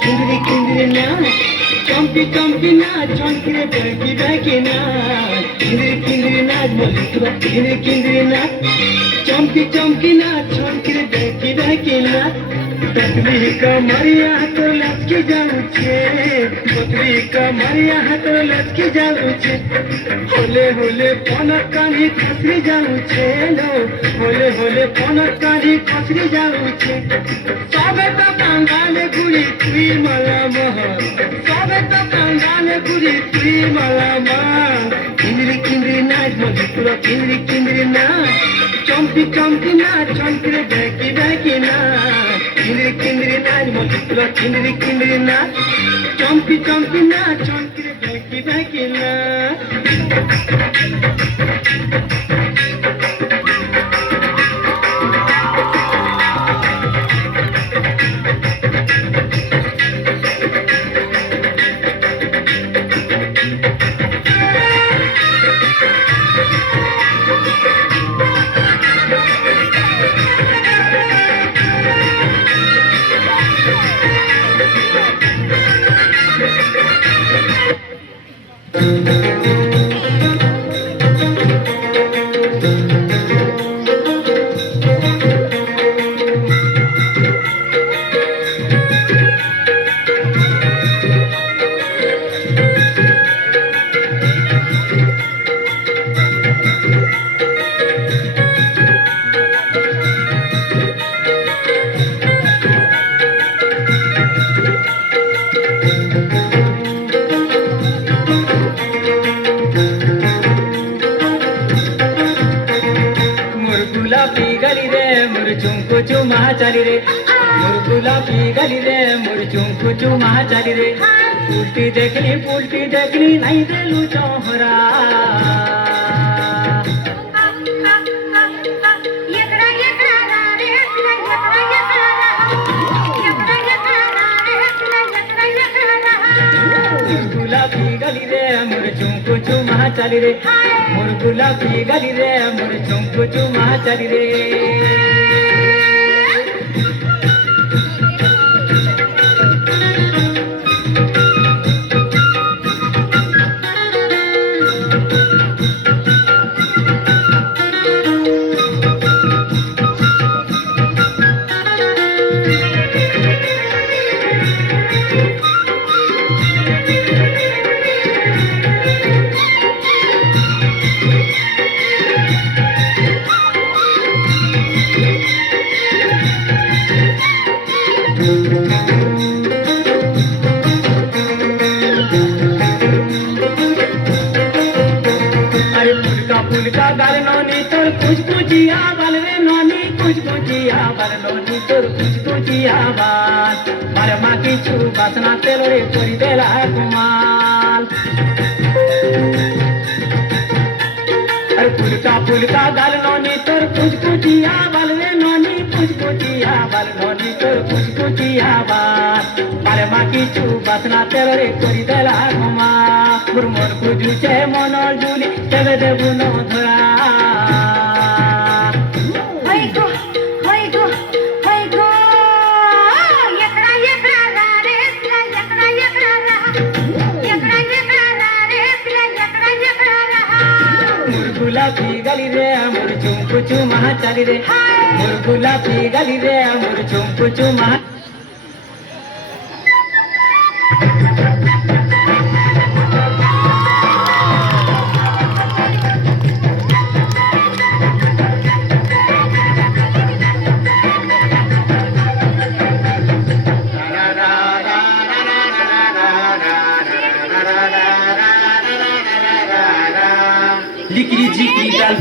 Kindri kindri na, chompi chompi na, chonkire bagi bagi na. Kindri na, kindri na, chompi chompi na, chonkire bagi bagi na. पतली कमरिया तो लचके जाऊ छे, पतली कमरिया तो लचके जाऊ छे। होले होले पनक कानी खसरी जाऊ छे लो, होले होले पनक कानी खसरी जाऊ छे। सबे तो कांगाले गुड़ी तुई मला महर, सबे तो कांगाले गुड़ी तुई मला महर। किंद्री किंद्री नाच मजी पूरा किंद्री किंद्री नाच, चम्पी चम्पी नाच चम्पी बैकी बैकी नाच। किंद्री किंद्री नाच मजी पूरा किंद्री किंद्री नाच, चम्पी चम्पी नाच चम्पी बैकी बैकी नाच। चुमा चाली रे मोर गुलाबी गली रे मोर चुमको चुमा चाली रे। उल्टी देखली नहीं देलू चौहरा। गुलाबी गली रे मोर चुमको चुमा चाली रे, मोर गुलाबी गली रे मोर चुमको चुमा चाली रे। फुलका गाल नौनी तोर कुछ कुचिया बाल रे नौनी कुछ कुचिया बाल नौनी तोर कुछ कुचिया बाल। मारे माँ की छू बासना तेल रे कोरी देला कुमाल। अरे फुलका गाल नौनी तोर कुछ कुचिया बाल रे नौनी कुछ कुचिया बाल नौनी तोर कुछ कुचिया बाल। मारे माँ की छू बासना तेल रे कोरी देला कुमाल। मोर कुजू छे मनोर जुली तेरे देबू नो धरा। गुलाबी गली रे मोर चुमको चुमा चाली रे, मोर गुलाबी गली रे मोर चुमको चुमा। Dikri jikri dal